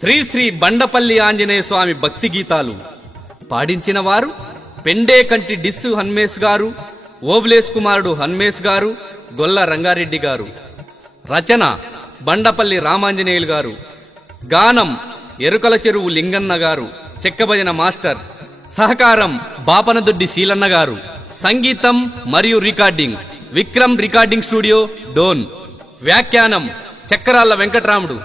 శ్రీ శ్రీ బండపల్లి ఆంజనేయ స్వామి భక్తి గీతాలు పాడించిన వారు పెండేకంటి డిస్సు హన్మేష్ గారు, ఓబులేస్ కుమారుడు హన్మేష్ గారు, గొల్ల రంగారెడ్డి గారు. రచన బండపల్లి రామాంజనేయులు గారు. గానం ఎరుకల చెరువు లింగన్న గారు, చెక్కభజన మాస్టర్. సహకారం బాపనదొడ్డి శీలన్న గారు. సంగీతం మరియు recording Vikram recording studio, done. వ్యాఖ్యానం చక్రాల వెంకట్రాముడు.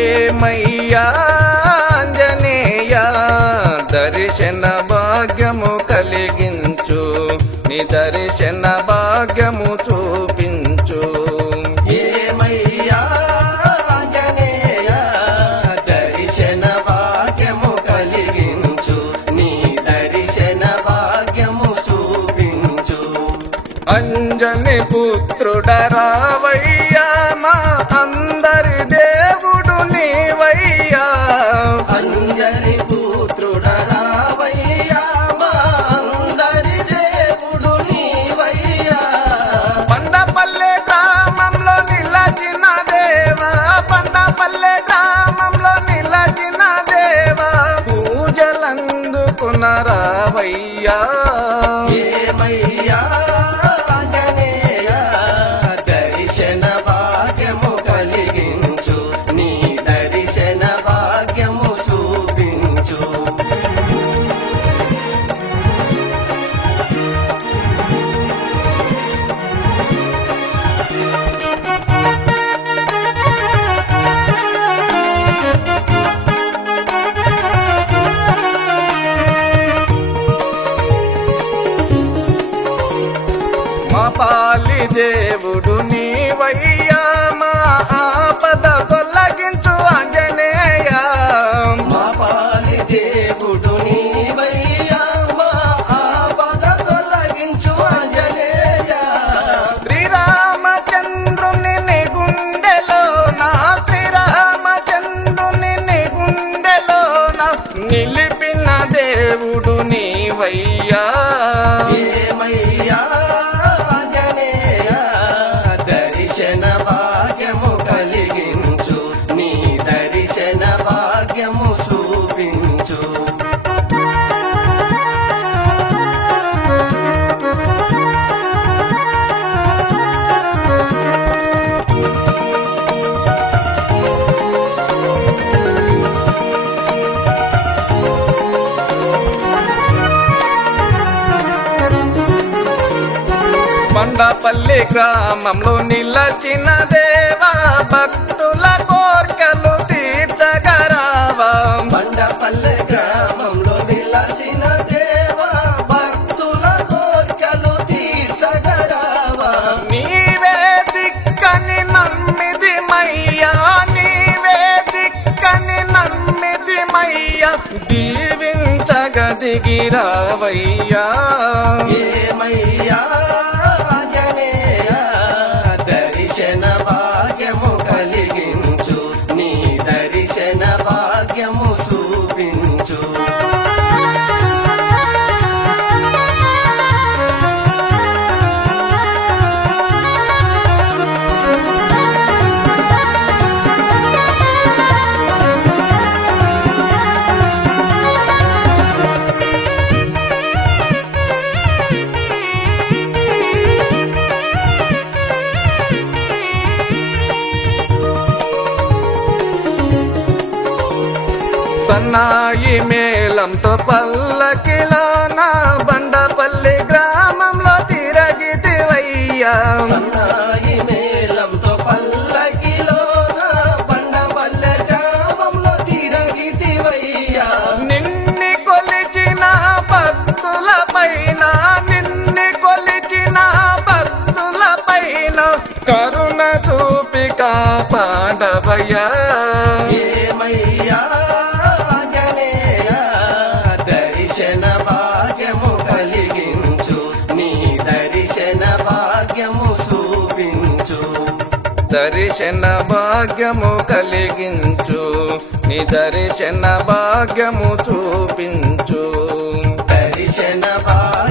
ఏమయ్యా ఆంజనేయ దర్శన భాగ్యము కలిగించు, నీ దర్శన భాగ్యము చూపించు. ఏమయ్యా ఆంజనేయ దర్శన భాగ్యము కలిగించు, నీ దర్శన భాగ్యము చూపించు. అంజని పుత్రుడరావయ్యా మా అందరి దేవుడు నీవయ్యా. అంజని పుత్రుడరావయ్యా మా అందరి దేవుడు నీవయ్యా. బండపల్లె గ్రామంలో నిలచిన దేవా, బండపల్లె గ్రామంలో నిలచిన దేవా, పూజలందుకునరావయ్యా. ఏమయ్యా ఆంజనేయ దర్శన భాగ్యము కలిగించు, నీ దర్శన భాగ్యము చూపించు. మా పాలి దేవుడు నీవయ్యా, మా ఆపద తొలగించు ఆంజనేయ. మా పాలి దేవుడు నీవయ్యా, మా ఆపద తొలగించు ఆంజనేయ. శ్రీరామచంద్రుని నీ గుండెలోన, శ్రీరామచంద్రుని నీ గుండెలోన నిలిపిన దేవుడు నీవయ్యా. ఏమయ్యా ఆంజనేయ దర్శన భాగ్యము కలిగించు, నీ దర్శన భాగ్యము చూపించు. బండపల్లి గ్రామంలో నిలచిన దేవా, భక్తుల కోర్కెలు తీర్చగరావా. బండపల్లె గ్రామంలో విలసిన దేవా, భక్తుల కోర్కెలు తీర్చగరావా. నీవే దిక్కని నమ్మిది మయ్యా, నీవే దిక్కని నమ్మిది మయ్యా, దీవించగదిగిరావయ్యా. ఏమయ్యా ఆంజనేయ దర్శన భాగ్యము కలిగించు, నీ దర్శన భాగ్యము చూపించు. సన్నాయి మేళంతో పల్లకిలోన బండపల్లి గ్రామంలో తిరగితివయ్యా. సన్నాయి మేళంతో పల్లకిలోన బండపల్లె గ్రామంలో తిరగితివయ్యా. నిన్ని కొలిచిన భక్తుల పైన, నిన్ని కొలిచిన భక్తుల పైన కరుణ చూపి కాపాడవయ్యా ఏమయ్యా ఆంజనేయ దర్శన భాగ్యము కలిగించు నీ దర్శన భాగ్యము చూపించు దర్శన భాగ్యము కలిగించు నీ దర్శన భాగ్యము చూపించు దర్శన భాగ్యము